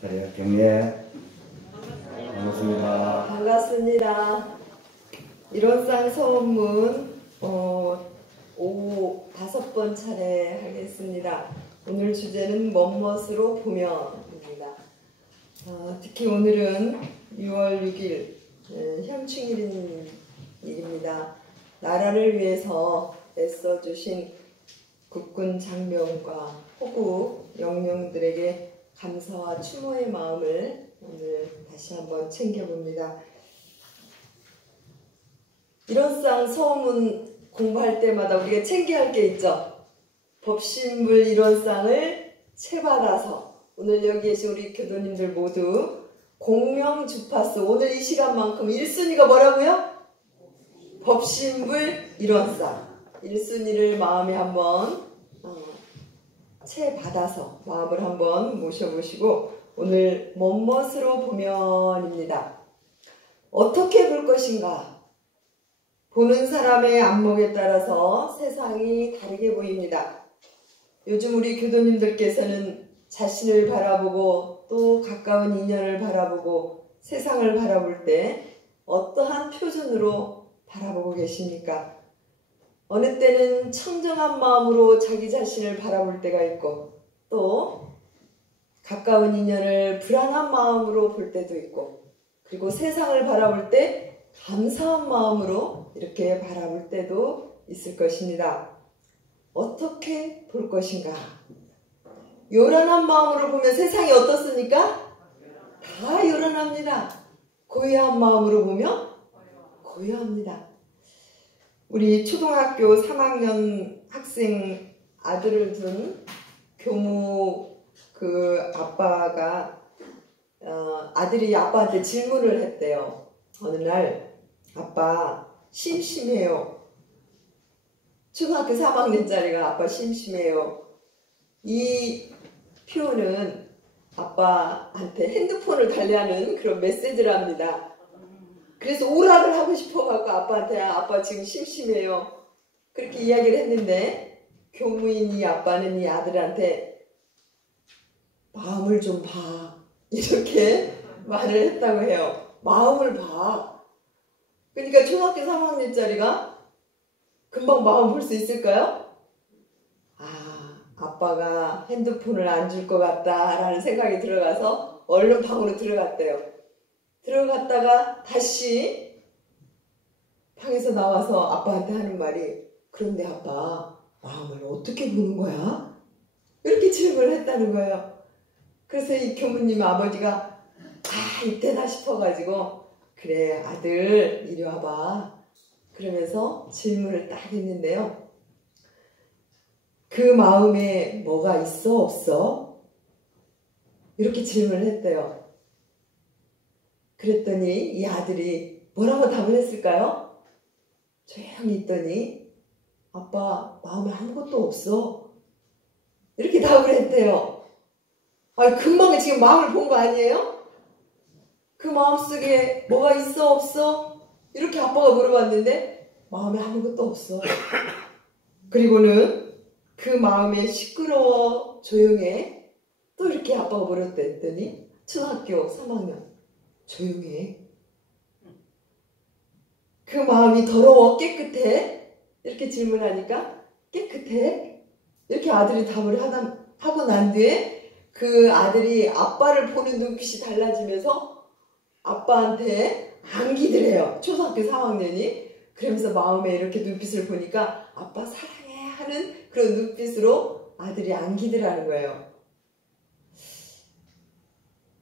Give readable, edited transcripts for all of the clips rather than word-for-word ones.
네, 경례. 반갑습니다. 반갑습니다. 일원상 서원문 다섯 번 차례 하겠습니다. 오늘 주제는 멋멋으로 보면입니다. 특히 오늘은 6월 6일 현충일입니다. 나라를 위해서 애써주신 국군 장병과 호국 영령들에게 감사와 추모의 마음을 오늘 다시 한번 챙겨봅니다. 일원상 서원문 공부할 때마다 우리가 챙겨야 할 게 있죠. 법신불 일원상을 채받아서 오늘 여기 계신 우리 교도님들 모두 공명주파수 오늘 이 시간만큼 1순위가 뭐라고요? 법신불 일원상 1순위를 마음에 한번 채받아서 마음을 한번 모셔보시고 오늘 멋멋으로 보면입니다. 어떻게 볼 것인가? 보는 사람의 안목에 따라서 세상이 다르게 보입니다. 요즘 우리 교도님들께서는 자신을 바라보고 또 가까운 인연을 바라보고 세상을 바라볼 때 어떠한 표준으로 바라보고 계십니까? 어느 때는 청정한 마음으로 자기 자신을 바라볼 때가 있고 또 가까운 인연을 불안한 마음으로 볼 때도 있고 그리고 세상을 바라볼 때 감사한 마음으로 이렇게 바라볼 때도 있을 것입니다. 어떻게 볼 것인가? 요란한 마음으로 보면 세상이 어떻습니까? 다 요란합니다. 고요한 마음으로 보면 고요합니다. 우리 초등학교 3학년 학생 아들을 둔 교무 아빠가 아들이 아빠한테 질문을 했대요. 어느 날 아빠 심심해요. 초등학교 3학년짜리가 아빠 심심해요. 이 표현은 아빠한테 핸드폰을 달라는 그런 메시지랍니다. 그래서 오락을 하고 싶어갖고 아빠한테 아빠 지금 심심해요. 그렇게 이야기를 했는데 교무인 이 아빠는 이 아들한테 마음을 좀 봐. 이렇게 말을 했다고 해요. 마음을 봐. 그러니까 초등학교 3학년짜리가 금방 마음 볼 수 있을까요? 아빠가 핸드폰을 안 줄 것 같다라는 생각이 들어가서 얼른 방으로 들어갔대요. 들어갔다가 다시 방에서 나와서 아빠한테 하는 말이 그런데 아빠 마음을 어떻게 보는 거야? 이렇게 질문을 했다는 거예요. 그래서 이 교무님 아버지가 이때다 싶어가지고 그래 아들 이리 와봐 그러면서 질문을 딱 했는데요. 그 마음에 뭐가 있어 없어? 이렇게 질문을 했대요. 그랬더니 이 아들이 뭐라고 답을 했을까요? 조용히 있더니 아빠 마음에 아무것도 없어. 이렇게 답을 했대요. 금방 지금 마음을 본 거 아니에요? 그 마음속에 뭐가 있어 없어? 이렇게 아빠가 물어봤는데 마음에 아무것도 없어. 그리고는 그 마음에 시끄러워 조용해. 또 이렇게 아빠가 물었다 했더니 초등학교 3학년 조용해. 그 마음이 더러워 깨끗해? 이렇게 질문하니까 깨끗해? 이렇게 아들이 답을 하고 난 뒤에 그 아들이 아빠를 보는 눈빛이 달라지면서 아빠한테 안기더래요. 초등학교 3학년이. 그러면서 마음에 이렇게 눈빛을 보니까 아빠 사랑해 하는 그런 눈빛으로 아들이 안기더라는 거예요.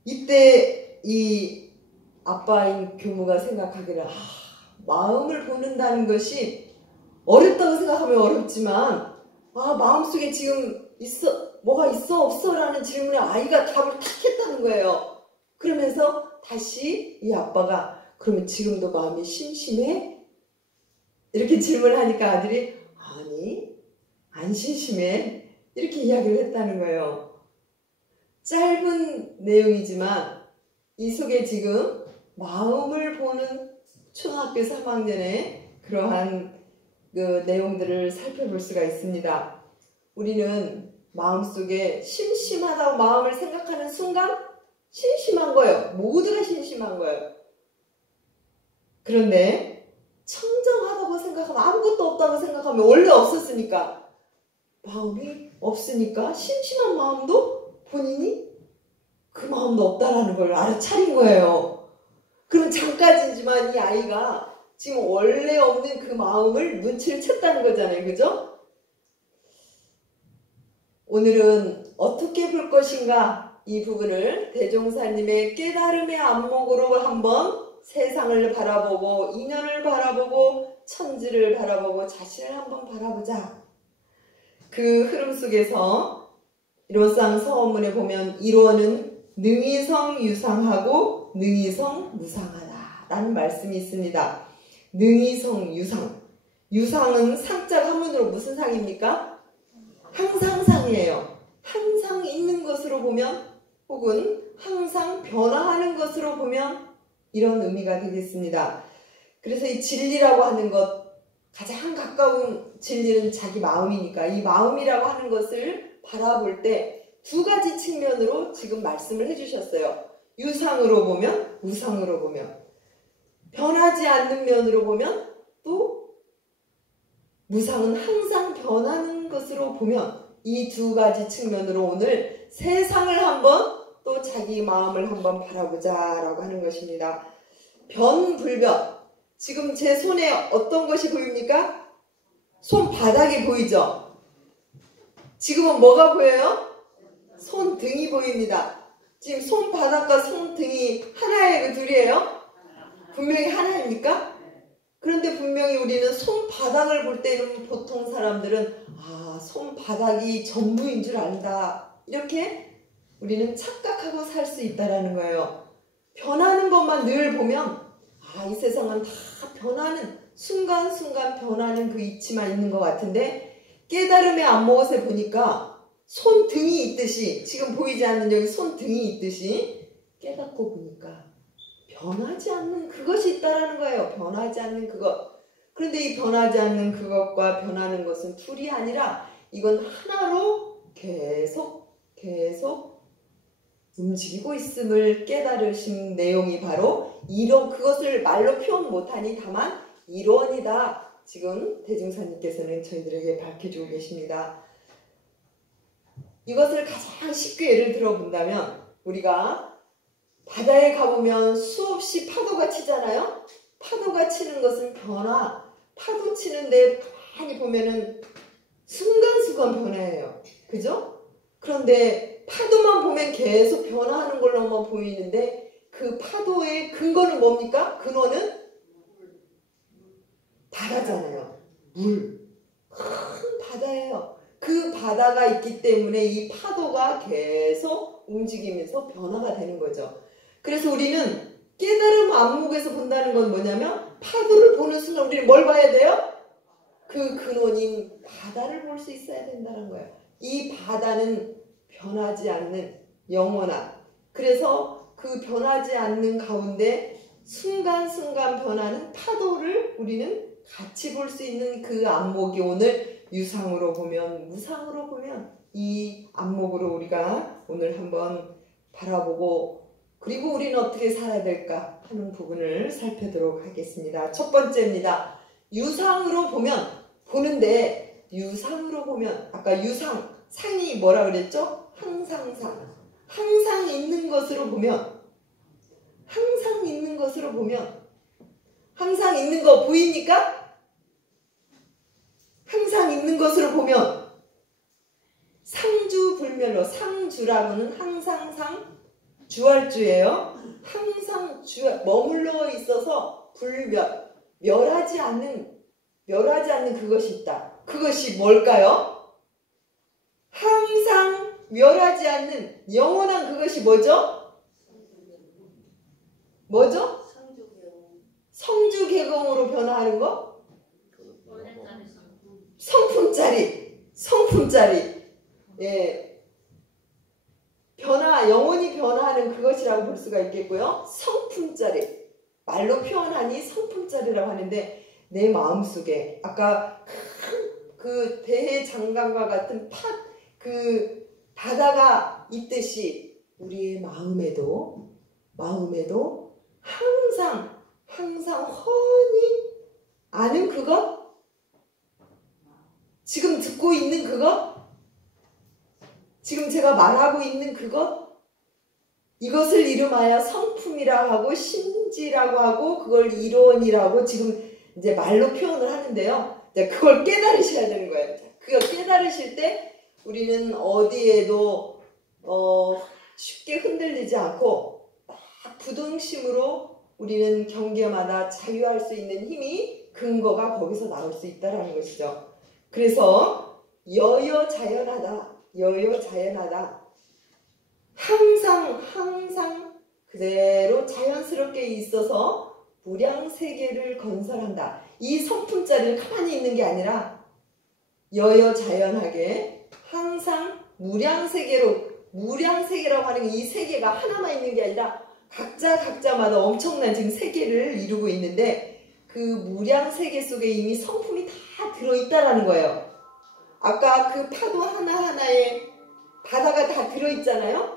이때 이 아빠인 교무가 생각하기를 마음을 보는다는 것이 어렵다고 생각하면 어렵지만 마음속에 지금 뭐가 있어 없어 라는 질문에 아이가 답을 탁 했다는 거예요. 그러면서 다시 이 아빠가 그러면 지금도 마음이 심심해? 이렇게 질문하니까 아들이 아니 안 심심해 이렇게 이야기를 했다는 거예요. 짧은 내용이지만 이 속에 지금 마음을 보는 초등학교 3학년의 그러한 그 내용들을 살펴볼 수가 있습니다. 우리는 마음속에 심심하다고 마음을 생각하는 순간 심심한 거예요. 모두가 심심한 거예요. 그런데 청정하다고 생각하면, 아무것도 없다고 생각하면, 원래 없었으니까, 마음이 없으니까 심심한 마음도 본인이 그 마음도 없다라는 걸 알아차린 거예요. 그럼 잠깐이지만 이 아이가 지금 원래 없는 그 마음을 눈치를 챘다는 거잖아요. 그죠? 오늘은 어떻게 볼 것인가, 이 부분을 대종사님의 깨달음의 안목으로 한번 세상을 바라보고, 인연을 바라보고, 천지를 바라보고, 자신을 한번 바라보자. 그 흐름 속에서 일원상 서원문에 보면 일원은 능이성 유상하고 능이성 무상하다 라는 말씀이 있습니다. 능이성 유상. 유상은 상자가 한문으로 무슨 상입니까? 항상상이에요. 항상 있는 것으로 보면, 혹은 항상 변화하는 것으로 보면 이런 의미가 되겠습니다. 그래서 이 진리라고 하는 것, 가장 가까운 진리는 자기 마음이니까 이 마음이라고 하는 것을 바라볼 때 두 가지 측면으로 지금 말씀을 해주셨어요. 유상으로 보면, 무상으로 보면, 변하지 않는 면으로 보면, 또 무상은 항상 변하는 것으로 보면, 이 두 가지 측면으로 오늘 세상을 한번, 또 자기 마음을 한번 바라보자 라고 하는 것입니다. 변불변. 지금 제 손에 어떤 것이 보입니까? 손바닥이 보이죠? 지금은 뭐가 보여요? 손등이 보입니다. 지금 손바닥과 손등이 하나예요? 둘이에요? 분명히 하나입니까? 그런데 분명히 우리는 손바닥을 볼 때는 보통 사람들은 손바닥이 전부인 줄 안다. 이렇게 우리는 착각하고 살 수 있다는 거예요. 변하는 것만 늘 보면 이 세상은 다 변하는, 순간순간 변하는 그 이치만 있는 것 같은데, 깨달음의 안목을 보니까 손등이 있듯이, 지금 보이지 않는 여기 손등이 있듯이 깨닫고 보니까 변하지 않는 그것이 있다라는 거예요. 변하지 않는 그것. 그런데 이 변하지 않는 그것과 변하는 것은 둘이 아니라 이건 하나로 계속 움직이고 있음을 깨달으신 내용이 바로 그것을 말로 표현 못하니 다만 일원이다. 지금 대중사님께서는 저희들에게 밝혀주고 계십니다. 이것을 가장 쉽게 예를 들어본다면, 우리가 바다에 가보면 수없이 파도가 치잖아요. 파도가 치는 것은 변화. 파도 치는데 가만히 보면은 순간순간 변화해요. 그죠? 그런데 파도만 보면 계속 변화하는 걸로만 보이는데, 그 파도의 근거는 뭡니까? 근원은 바다잖아요. 물. 큰 바다예요. 그 바다가 있기 때문에 이 파도가 계속 움직이면서 변화가 되는 거죠. 그래서 우리는 깨달음 안목에서 본다는 건 뭐냐면, 파도를 보는 순간 우리는 뭘 봐야 돼요? 그 근원인 바다를 볼 수 있어야 된다는 거예요. 이 바다는 변하지 않는 영원한, 그래서 그 변하지 않는 가운데 순간순간 변하는 파도를 우리는 같이 볼 수 있는 그 안목이 오늘 유상으로 보면, 무상으로 보면, 이 안목으로 우리가 오늘 한번 바라보고, 그리고 우리는 어떻게 살아야 될까 하는 부분을 살펴보도록 하겠습니다. 첫 번째입니다. 유상으로 보면, 보는데 유상으로 보면, 아까 유상, 상이 뭐라 그랬죠? 항상상. 항상 있는 것으로 보면, 항상 있는 것으로 보면, 항상 있는 거 보입니까? 항상 있는 것으로 보면, 상주불멸로, 상주라고는 항상상 주할주예요. 항상 머물러 있어서 불멸, 멸하지 않는 그것이 있다. 그것이 뭘까요? 항상 멸하지 않는 영원한 그것이 뭐죠? 뭐죠? 성주개공으로 변화하는 거? 성품짜리. 예. 영원히 변화하는 그것이라고 볼 수가 있겠고요. 성품짜리. 말로 표현하니 성품짜리라고 하는데, 내 마음속에 아까 그 대해장강과 같은 그 바다가 있듯이 우리의 마음에도 항상 훤히 아는 그것, 지금 듣고 있는 그것, 지금 제가 말하고 있는 그것, 이것을 이름하여 성품이라고 하고 심지라고 하고 그걸 이론이라고 지금 이제 말로 표현을 하는데요. 그걸 깨달으셔야 되는 거예요. 그걸 깨달으실 때 우리는 어디에도 쉽게 흔들리지 않고 딱 부등심으로 우리는 경계마다 자유할 수 있는 힘이 근거가 거기서 나올 수 있다는 것이죠. 그래서 여여자연하다. 항상 그대로 자연스럽게 있어서 무량세계를 건설한다. 이 성품자리를 가만히 있는 게 아니라 여여자연하게 항상 무량세계라고 하는 이 세계가 하나만 있는 게 아니라 각자마다 엄청난 지금 세계를 이루고 있는데 그 무량세계 속에 이미 성품이 다 들어있다라는 거예요. 아까 그 파도 하나하나에 바다가 다 들어있잖아요.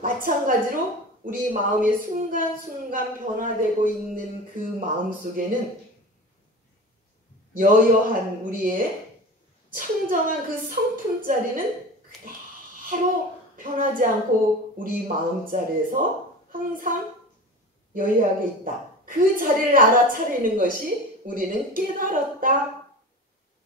마찬가지로 우리 마음이 순간순간 변화되고 있는 그 마음 속에는 여여한 우리의 청정한 그 성품자리는 그대로 변하지 않고 우리 마음자리에서 항상 여유하게 있다. 그 자리를 알아차리는 것이 우리는 깨달았다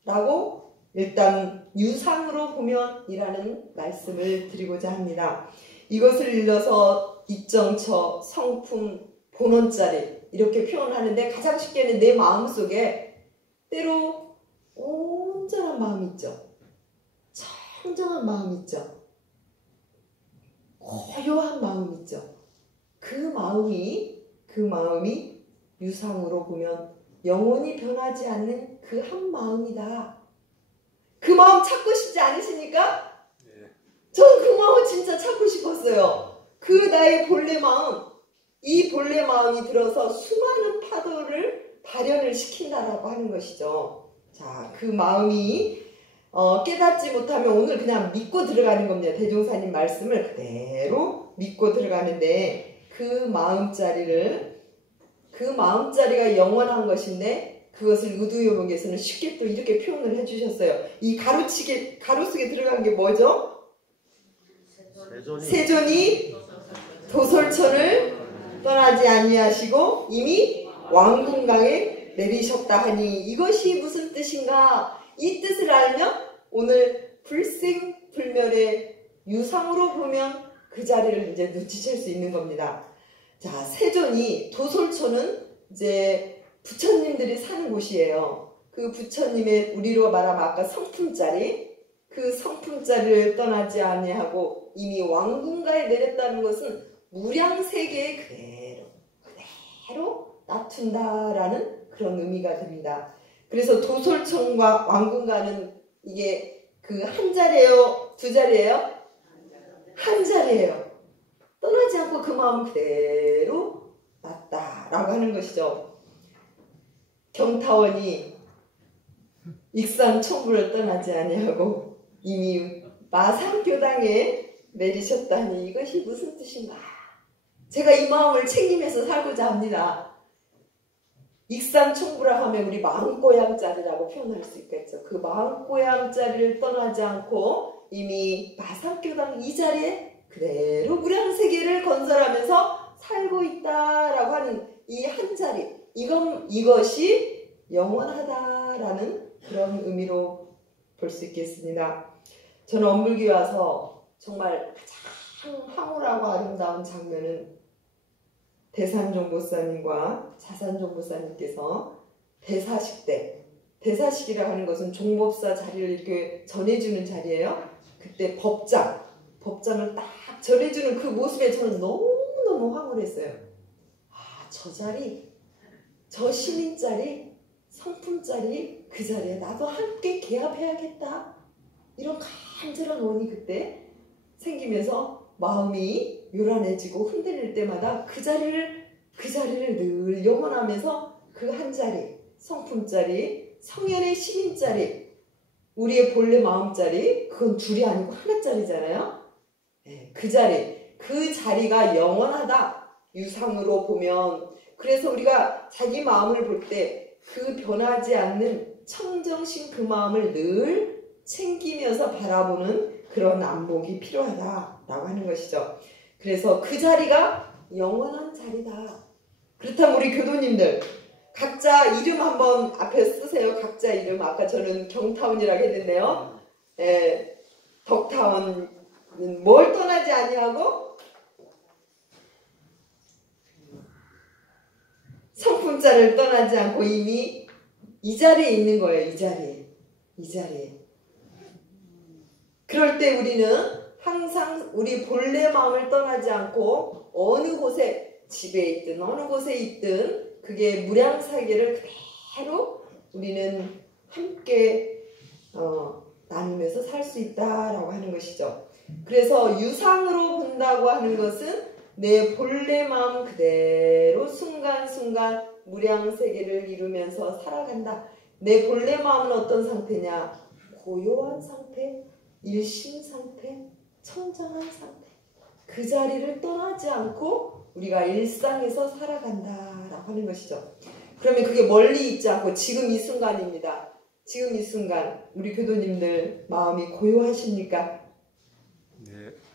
라고 일단 유상으로 보면이라는 말씀을 드리고자 합니다. 이것을 일러서 입정처, 성품, 본원자리 이렇게 표현하는데 가장 쉽게는 내 마음속에 때로 온전한 마음이 있죠. 청정한 마음이 있죠. 고요한 마음이 있죠. 그 마음이 유상으로 보면 영원히 변하지 않는 그 한 마음이다. 그 마음 찾고 싶지 않으십니까? 전 그 마음을 진짜 찾고 싶었어요. 그 나의 본래 마음, 이 본래 마음이 들어서 수많은 파도를 발현을 시킨다라고 하는 것이죠. 자, 그 마음이 깨닫지 못하면 오늘 그냥 믿고 들어가는 겁니다. 대종사님 말씀을 그대로 믿고 들어가는데 그 마음자리가 영원한 것인데 그것을 의두요목에서는 쉽게 또 이렇게 표현을 해주셨어요. 이 가로 속에 들어간 게 뭐죠? 세존이 도솔천을 떠나지 아니하시고 이미 왕궁강에 내리셨다 하니 이것이 무슨 뜻인가? 이 뜻을 알면 오늘 불생불멸의 유상으로 보면 그 자리를 이제 눈치챌 수 있는 겁니다. 자, 세존이 도솔천은 이제 부처님들이 사는 곳이에요. 그 부처님의 우리로 말하면 아까 성품자리, 그 성품자리를 떠나지 아니하고 이미 왕궁가에 내렸다는 것은 무량세계에 그대로 놔둔다라는 그런 의미가 됩니다. 그래서 도솔천과 왕궁가는 이게 그 한 자리예요? 두 자리예요? 한 자리예요. 떠나지 않고 그 마음 그대로 놨다라고 하는 것이죠. 경타원이 익산천부를 떠나지 아니하고 이미 마상교당에 내리셨다니 이것이 무슨 뜻인가? 제가 이 마음을 챙기면서 살고자 합니다. 익산천부라 하면 우리 마음고향자리라고 표현할 수 있겠죠. 그 마음고향자리를 떠나지 않고 이미 마상교당 이 자리에 그대로 무량세계를 건설하면서 살고 있다라고 하는 이 한 자리, 이것이 영원하다라는 그런 의미로 볼 수 있겠습니다. 저는 엄불기 와서 정말 가장 황홀하고 아름다운 장면은 대산종보사님과 자산종보사님께서 대사식이라고 하는 것은 종법사 자리를 이렇게 전해주는 자리예요. 그때 법장을 딱 전해주는 그 모습에 저는 너무너무 황홀했어요. 저 자리, 저 시민자리, 성품자리, 그 자리에 나도 함께 개합해야겠다. 이런 간절한 원이 그때 생기면서 마음이 요란해지고 흔들릴 때마다 그 자리를 늘 영원하면서 그 한 자리, 성품자리, 성현의 시민자리, 우리의 본래 마음자리, 그건 둘이 아니고 하나짜리잖아요. 네, 그 그 자리가 영원하다. 유상으로 보면. 그래서 우리가 자기 마음을 볼 때 그 변하지 않는 청정신 그 마음을 늘 챙기면서 바라보는 그런 안목이 필요하다라고 하는 것이죠. 그래서 그 자리가 영원한 자리다. 그렇다면 우리 교도님들 각자 이름 한번 앞에 쓰세요. 각자 이름. 아까 저는 경타운이라고 했는데요. 덕타운은 뭘 떠나지 아니하고 성품자를 떠나지 않고 이미 이 자리에 있는 거예요. 이 자리에. 그럴 때 우리는 항상 우리 본래 마음을 떠나지 않고 어느 곳에 집에 있든 어느 곳에 있든 그게 무량사계를 그대로 우리는 함께 나누면서 살 수 있다라고 하는 것이죠. 그래서 유상으로 본다고 하는 것은 내 본래 마음 그대로 순간순간 무량세계를 이루면서 살아간다. 내 본래 마음은 어떤 상태냐? 고요한 상태, 일심 상태, 청정한 상태. 그 자리를 떠나지 않고 우리가 일상에서 살아간다라고 하는 것이죠. 그러면 그게 멀리 있지 않고 지금 이 순간입니다. 지금 이 순간 우리 교도님들 마음이 고요하십니까?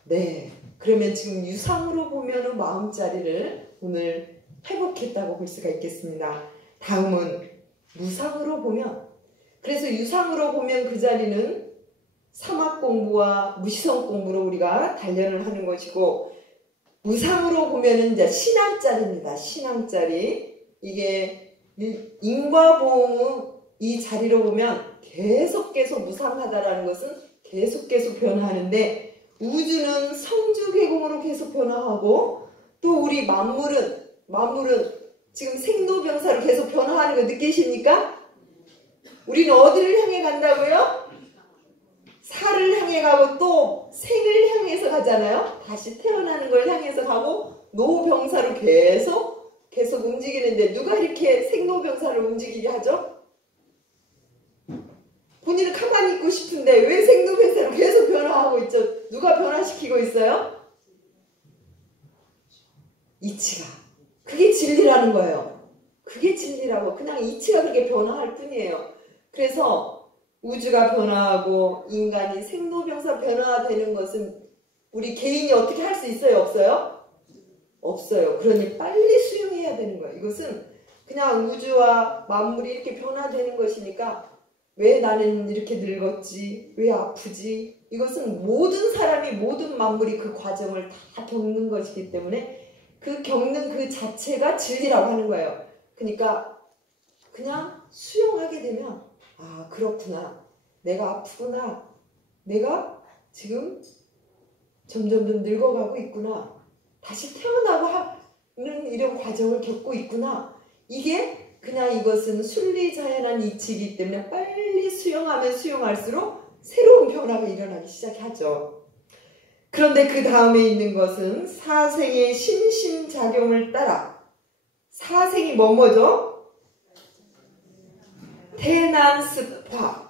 네. 그러면 지금 유상으로 보면은 마음자리를 오늘 회복했다고 볼 수가 있겠습니다. 다음은 무상으로 보면, 그래서 유상으로 보면 그 자리는 사막 공부와 무시성 공부로 우리가 단련을 하는 것이고, 무상으로 보면은 이제 신앙자리입니다. 신앙자리. 이게 인과보응의 이 자리로 보면 계속 무상하다라는 것은 계속 변화하는데, 우주는 성주개공으로 계속 변화하고 또 우리 만물은 지금 생로병사로 계속 변화하는 거 느끼십니까? 우리는 어디를 향해 간다고요? 살을 향해 가고 또 생을 향해서 가잖아요. 다시 태어나는 걸 향해서 가고 노병사로 계속 움직이는데 누가 이렇게 생로병사를 움직이게 하죠? 본인은 가만히 있고 싶은데 왜 생로병사로 계속 변화하고 있죠? 누가 변화시키고 있어요? 이치가. 그게 진리라는 거예요. 그게 진리라고. 그냥 이치가 그렇게 변화할 뿐이에요. 그래서 우주가 변화하고 인간이 생로병사 변화되는 것은 우리 개인이 어떻게 할 수 있어요? 없어요? 없어요. 그러니 빨리 수용해야 되는 거예요. 이것은 그냥 우주와 만물이 이렇게 변화되는 것이니까 왜 나는 이렇게 늙었지? 왜 아프지? 이것은 모든 사람이 모든 만물이 그 과정을 다 겪는 것이기 때문에 그 겪는 그 자체가 진리라고 하는 거예요. 그러니까 그냥 수용하게 되면 아 그렇구나. 내가 아프구나. 내가 지금 점점 늙어가고 있구나. 다시 태어나고 하는 이런 과정을 겪고 있구나. 이게 그냥 이것은 순리자연한 이치이기 때문에 빨리 수용하면 수용할수록 새로운 변화가 일어나기 시작하죠. 그런데 그 다음에 있는 것은 사생의 심신작용을 따라 사생이 뭐죠? 태난습화.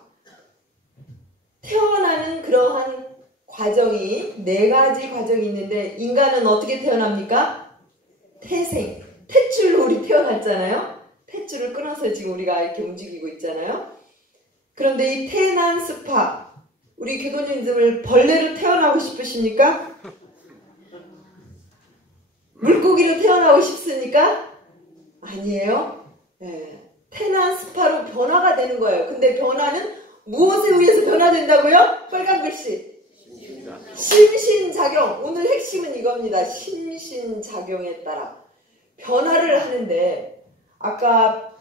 태어나는 그러한 과정이 4가지 과정이 있는데 인간은 어떻게 태어납니까? 태생. 탯줄로 우리 태어났잖아요. 탯줄을 끊어서 지금 우리가 이렇게 움직이고 있잖아요. 그런데 이 태난습화, 우리 교도님들 벌레로 태어나고 싶으십니까? 물고기로 태어나고 싶습니까? 아니에요. 네. 태난습화로 변화가 되는 거예요. 근데 변화는 무엇에 의해서 변화된다고요? 빨간 글씨. 심신작용. 오늘 핵심은 이겁니다. 심신작용에 따라 변화를 하는데 아까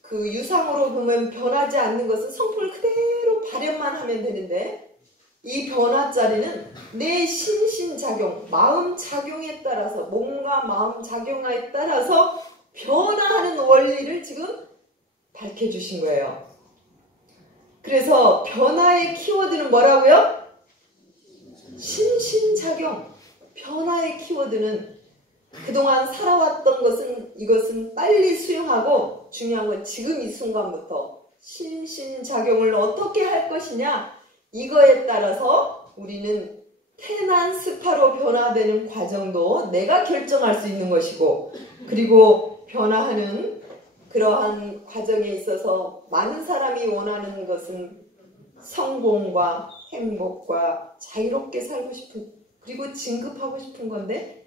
그 유상으로 보면 변하지 않는 것은 성품을 그대로 발현만 하면 되는데 이 변화자리는 내 심신작용, 마음작용에 따라서 몸과 마음작용에 따라서 변화하는 원리를 지금 밝혀주신 거예요. 그래서 변화의 키워드는 뭐라고요? 심신작용. 변화의 키워드는 그동안 살아왔던 것은 이것은 빨리 수용하고 중요한 건 지금 이 순간부터 심신작용을 어떻게 할 것이냐 이거에 따라서 우리는 태난 스파로 변화되는 과정도 내가 결정할 수 있는 것이고, 그리고 변화하는 그러한 과정에 있어서 많은 사람이 원하는 것은 성공과 행복과 자유롭게 살고 싶은, 그리고 진급하고 싶은 건데,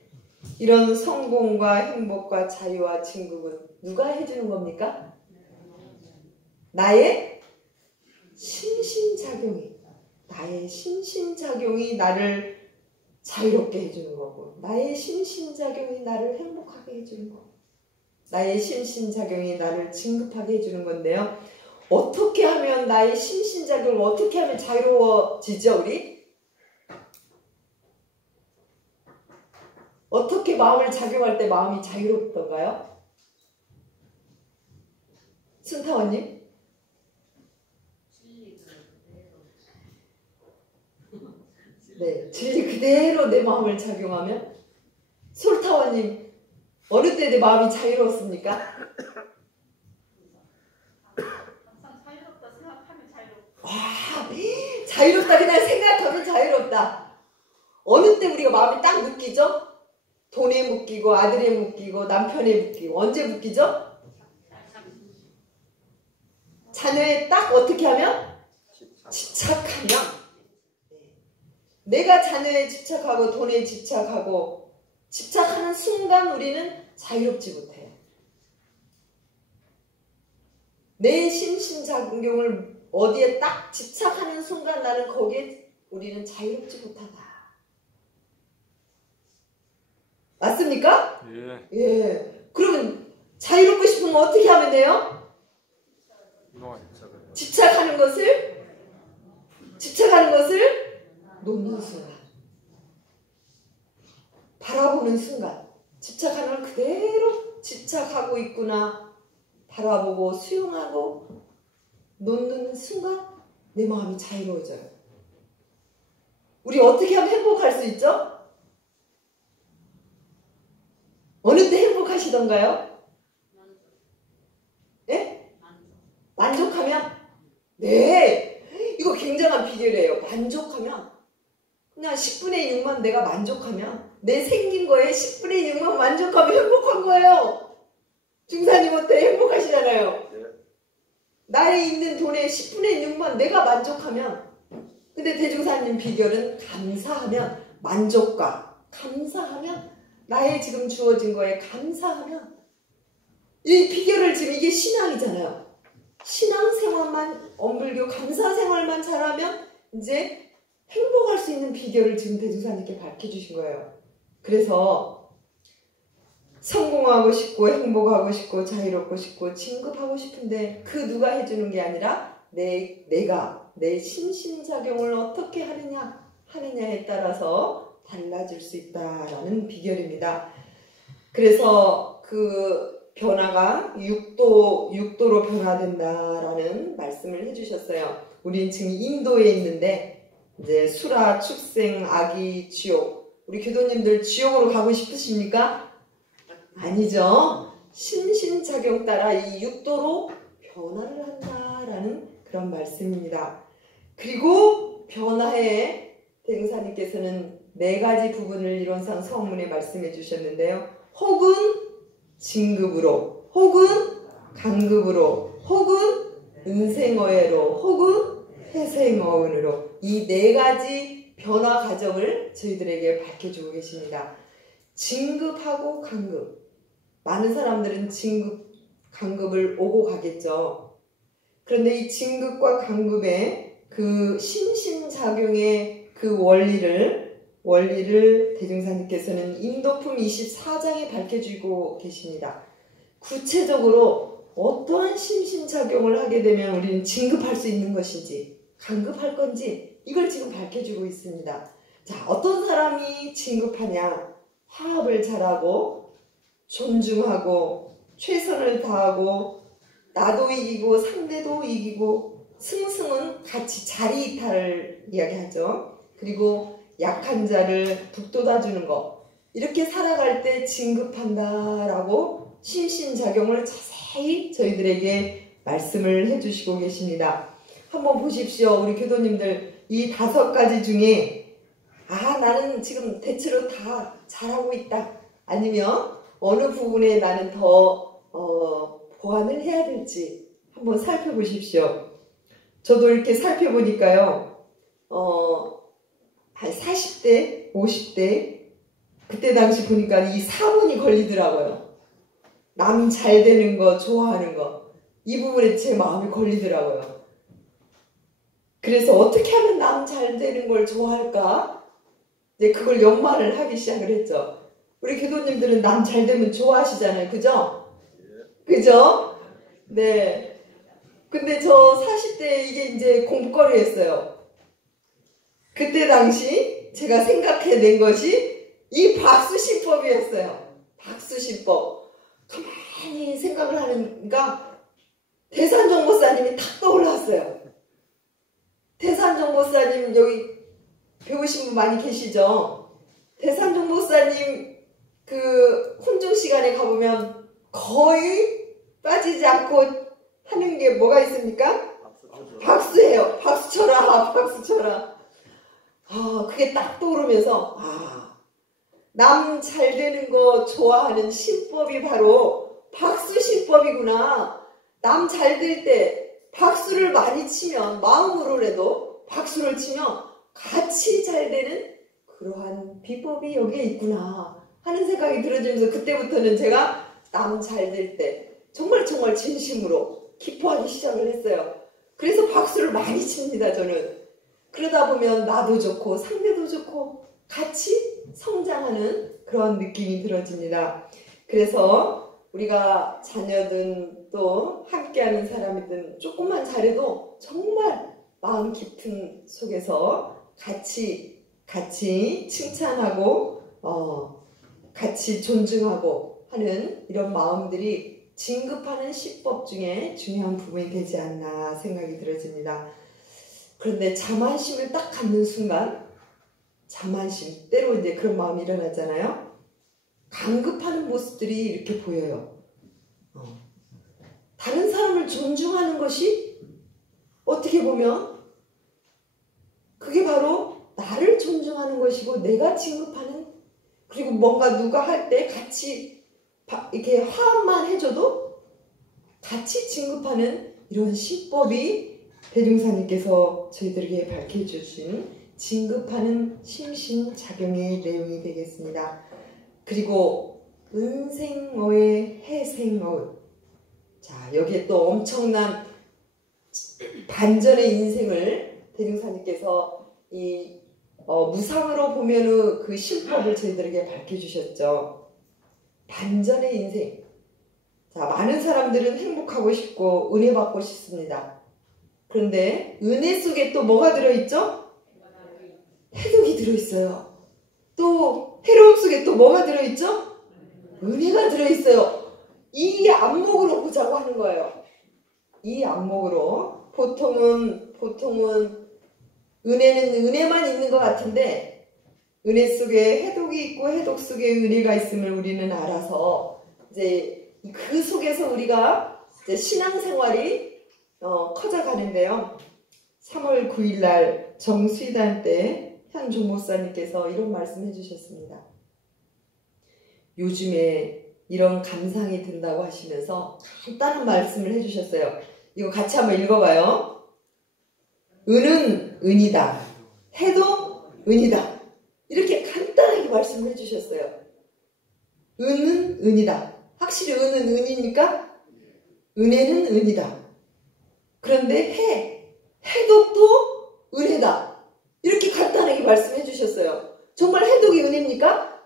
이런 성공과 행복과 자유와 진급은 누가 해주는 겁니까? 나의 신신작용이 나를 자유롭게 해주는 거고, 나의 신신작용이 나를 행복하게 해주는 거고, 나의 신신작용이 나를 진급하게 해주는 건데요. 어떻게 하면 나의 신신작용을 어떻게 하면 자유로워지죠, 우리? 어떻게 마음을 작용할 때 마음이 자유롭던가요? 순타원님? 네, 진리 그대로 내 마음을 작용하면? 솔타원님, 어느 때 내 마음이 자유로웠습니까? 항상 자유롭다 생각하면 자유롭다. 와, 자유롭다 그냥 생각하면 자유롭다. 어느 때 우리가 마음이 딱 묶이죠? 돈에 묶이고 아들에 묶이고 남편에 묶이고. 언제 묶이죠? 자녀에 딱 어떻게 하면? 집착하면. 내가 자녀에 집착하고 돈에 집착하고 집착하는 순간 우리는 자유롭지 못해요. 내 신신작용을 어디에 딱 집착하는 순간 나는 거기에 우리는 자유롭지 못하다. 맞습니까? 예. 예. 그러면 자유롭고 싶으면 어떻게 하면 돼요? 집착하는 것을 놓는 순간, 바라보는 순간, 집착하는 걸 그대로 집착하고 있구나 바라보고 수용하고 놓는 순간 내 마음이 자유로워져요. 우리 어떻게 하면 행복할 수 있죠? 어느 때 행복하시던가요? 예? 만족하면? 네, 이거 굉장한 비결이에요. 만족하면, 그냥 10분의 6만 내가 만족하면, 내 생긴 거에 10분의 6만 만족하면 행복한 거예요. 중사님 어때? 행복하시잖아요. 나에 있는 돈의 10분의 6만 내가 만족하면. 근데 대중사님 비결은 감사하면, 만족과 감사하면, 나의 지금 주어진 거에 감사하면, 이 비결을 지금 이게 신앙이잖아요. 신앙생활만, 엄불교 감사생활만 잘하면 이제 행복할 수 있는 비결을 지금 대중사님께 밝혀주신 거예요. 그래서 성공하고 싶고 행복하고 싶고 자유롭고 싶고 진급하고 싶은데 그 누가 해주는 게 아니라 내가 내 신신작용을 어떻게 하느냐에 따라서 달라질 수 있다라는 비결입니다. 그래서 그 변화가 6도로 변화된다라는 말씀을 해주셨어요. 우린 지금 인도에 있는데 이제 수라, 축생, 아기, 지옥. 우리 교도님들 지옥으로 가고 싶으십니까? 아니죠. 신신작용 따라 이 6도로 변화를 한다라는 그런 말씀입니다. 그리고 변화에 대흥사님께서는 4가지 부분을 이론상 성문에 말씀해 주셨는데요. 혹은 진급으로, 혹은 강급으로, 혹은 은생어회로, 혹은 회생어원으로 이 4가지 변화 과정을 저희들에게 밝혀주고 계십니다. 진급하고 강급. 많은 사람들은 진급, 강급을 오고 가겠죠. 그런데 이 진급과 강급의 그 신신작용의 그 원리를 대중사님께서는 인도품 24장에 밝혀주고 계십니다. 구체적으로 어떠한 신신작용을 하게 되면 우리는 진급할 수 있는 것인지 강급할 건지 이걸 지금 밝혀주고 있습니다. 자, 어떤 사람이 진급하냐? 화합을 잘하고 존중하고 최선을 다하고 나도 이기고 상대도 이기고 승승은 같이 자리이탈을 이야기하죠. 그리고 약한 자를 북돋아주는 것, 이렇게 살아갈 때 진급한다라고 신신작용을 자세히 저희들에게 말씀을 해주시고 계십니다. 한번 보십시오. 우리 교도님들 이 5가지 중에 아, 나는 지금 대체로 다 잘하고 있다. 아니면 어느 부분에 나는 더 보완을 해야 될지 한번 살펴보십시오. 저도 이렇게 살펴보니까요. 한 40대, 50대 그때 당시 보니까 이 4번이 걸리더라고요. 남 잘 되는 거, 좋아하는 거. 이 부분에 제 마음이 걸리더라고요. 그래서 어떻게 하면 남 잘 되는 걸 좋아할까? 이제 그걸 연마를 하기 시작을 했죠. 우리 교도님들은 남 잘 되면 좋아하시잖아요. 그죠? 그죠? 네. 근데 저 40대 이게 이제 공부거리였어요. 그때 당시 제가 생각해낸 것이 이 박수신법이었어요. 박수신법. 가만히 생각을 하니까 대산정보사님이 탁 떠올랐어요. 대산정보사님 여기 배우신 분 많이 계시죠? 대산정보사님 그 혼중 시간에 가보면 거의 빠지지 않고 하는 게 뭐가 있습니까? 박수예요. 박수 쳐라, 박수 쳐라. 그게 딱 떠오르면서 남 잘 되는 거 좋아하는 신법이 바로 박수 신법이구나. 남 잘 될 때 박수를 많이 치면 마음으로라도 박수를 치면 같이 잘 되는 그러한 비법이 여기에 있구나 하는 생각이 들어지면서 그때부터는 제가 남 잘 될 때 정말 진심으로 기뻐하기 시작을 했어요. 그래서 박수를 많이 칩니다. 저는. 그러다 보면 나도 좋고 상대도 좋고 같이 성장하는 그런 느낌이 들어집니다. 그래서 우리가 자녀든 또 함께하는 사람이든 조금만 잘해도 정말 마음 깊은 속에서 같이 칭찬하고 같이 존중하고 하는 이런 마음들이 진급하는 시법 중에 중요한 부분이 되지 않나 생각이 들어집니다. 그런데 자만심을 딱 갖는 순간 자만심, 때로 이제 그런 마음이 일어나잖아요. 강급하는 모습들이 이렇게 보여요. 다른 사람을 존중하는 것이 어떻게 보면 그게 바로 나를 존중하는 것이고 내가 진급하는, 그리고 뭔가 누가 할 때 같이 이렇게 화합만 해줘도 같이 진급하는 이런 신법이 대중사님께서 저희들에게 밝혀주신 진급하는 심신작용의 내용이 되겠습니다. 그리고 은생어의 해생어. 자, 여기에 또 엄청난 반전의 인생을 대중사님께서 이 무상으로 보면은 그 신법을 저희들에게 밝혀주셨죠. 반전의 인생. 자, 많은 사람들은 행복하고 싶고 은혜 받고 싶습니다. 그런데 은혜 속에 또 뭐가 들어있죠? 해독이 들어있어요. 또 해로움 속에 또 뭐가 들어있죠? 은혜가 들어있어요. 이 안목으로 보자고 하는 거예요. 이 안목으로. 보통은 은혜는 은혜만 있는 것 같은데 은혜 속에 해독이 있고 해독 속에 은혜가 있음을 우리는 알아서 이제 그 속에서 우리가 이제 신앙생활이 커져가는데요. 3월 9일 날 정수의단 때 현 조목사님께서 이런 말씀 해주셨습니다. 요즘에 이런 감상이 든다고 하시면서 간단한 말씀을 해주셨어요. 이거 같이 한번 읽어봐요. 은은 은이다. 해도 은이다. 이렇게 간단하게 말씀을 해주셨어요. 은은 은이다. 확실히 은은 은이니까 은혜는 은이다. 그런데 해독도 은혜다. 이렇게 간단하게 말씀해 주셨어요. 정말 해독이 은혜입니까?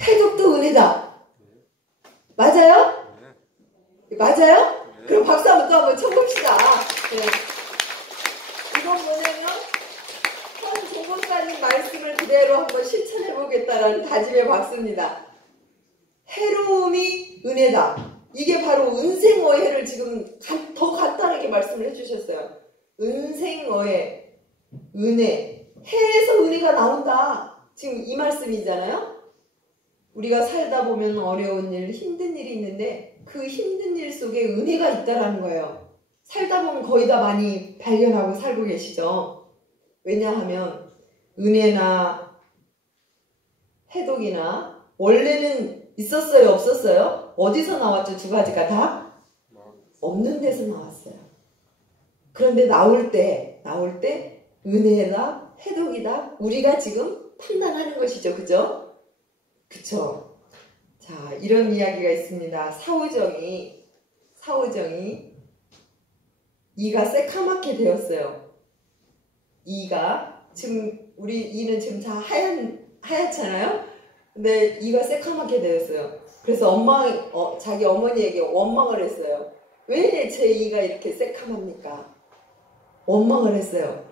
해독도 은혜다. 맞아요? 맞아요? 그럼 박수 한번 쳐봅시다. 네. 이건 뭐냐면 현 조목사님 말씀을 그대로 한번 실천해 보겠다라는 다짐의 박수입니다. 해로움이 은혜다. 이게 바로 은생어해를 지금 더 간단하게 말씀을 해주셨어요. 은생어해, 은혜, 해에서 은혜가 나온다. 지금 이 말씀이잖아요. 우리가 살다 보면 어려운 일, 힘든 일이 있는데 그 힘든 일 속에 은혜가 있다라는 거예요. 살다 보면 거의 다 많이 발견하고 살고 계시죠. 왜냐하면 은혜나 해독이나 원래는 있었어요, 없었어요? 어디서 나왔죠? 두 가지가 다? 없는 데서 나왔어요. 그런데 나올 때 은혜다, 해독이다, 우리가 지금 판단하는 것이죠. 그죠? 그쵸? 자, 이런 이야기가 있습니다. 사오정이 이가 새카맣게 되었어요. 이가 지금 우리 이는 지금 다 하얗잖아요. 근데 이가 새카맣게 되었어요. 그래서 자기 어머니에게 원망을 했어요. 왜 제 이가 이렇게 새카맣니까? 원망을 했어요.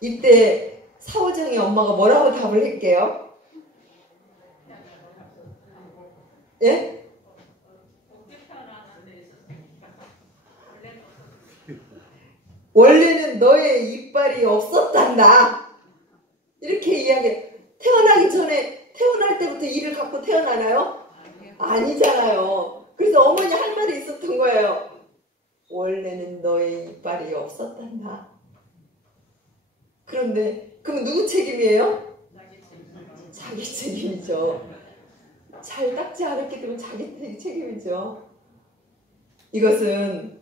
이때 사오정의 엄마가 뭐라고 답을 할게요? 예? 원래는 너의 이빨이 없었단다. 이렇게 이야기해. 태어날 때부터 이를 갖고 태어나나요? 아니잖아요. 그래서 어머니 할 말이 있었던 거예요. 원래는 너의 이빨이 없었단다. 그런데 그럼 누구 책임이에요? 자기 책임이죠. 잘 닦지 않았기 때문에 자기 책임이죠. 이것은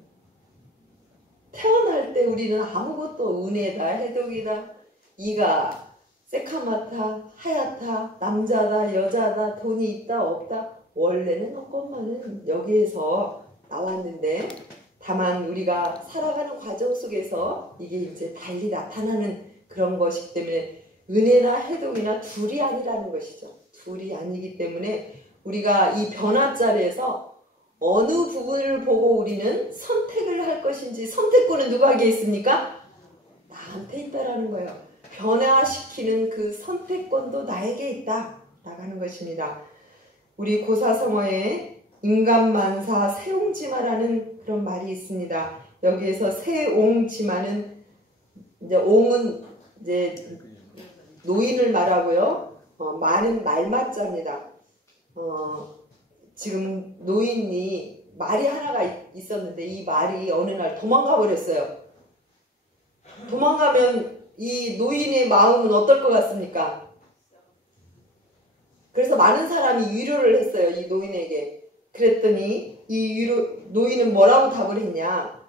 태어날 때 우리는 아무것도 은혜다, 해독이다, 이가 새카맣다, 하얗다, 남자다, 여자다, 돈이 있다, 없다, 원래는 없건만은 여기에서 나왔는데, 다만 우리가 살아가는 과정 속에서 이게 이제 달리 나타나는 그런 것이기 때문에 은혜나 해독이나 둘이 아니라는 것이죠. 둘이 아니기 때문에 우리가 이 변화 자리에서 어느 부분을 보고 우리는 선택을 할 것인지, 선택권은 누구에게 있습니까? 나한테 있다라는 거예요. 변화시키는 그 선택권도 나에게 있다 나가는 것입니다. 우리 고사성어에 인간만사 세옹지마라는 그런 말이 있습니다. 여기에서 세옹지마는 이제 옹은 이제 노인을 말하고요. 마는 말맞자입니다. 지금 노인이 말이 하나가 있었는데 이 말이 어느 날 도망가 버렸어요. 도망가면 이 노인의 마음은 어떨 것 같습니까? 그래서 많은 사람이 위로를 했어요. 이 노인에게. 그랬더니 노인은 뭐라고 답을 했냐?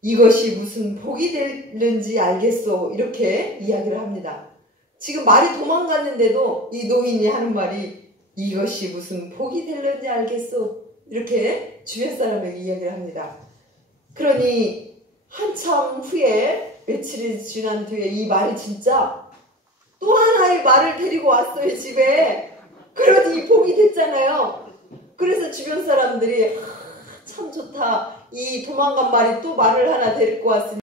이것이 무슨 복이 되는지 알겠소. 이렇게 이야기를 합니다. 지금 말이 도망갔는데도 이 노인이 하는 말이 이것이 무슨 복이 되는지 알겠소. 이렇게 주변 사람에게 이야기를 합니다. 그러니 한참 후에 며칠이 지난 뒤에 이 말이 진짜 또 하나의 말을 데리고 왔어요, 집에. 그러니 복이 됐잖아요. 그래서 주변 사람들이 참 좋다. 이 도망간 말이 또 말을 하나 데리고 왔으니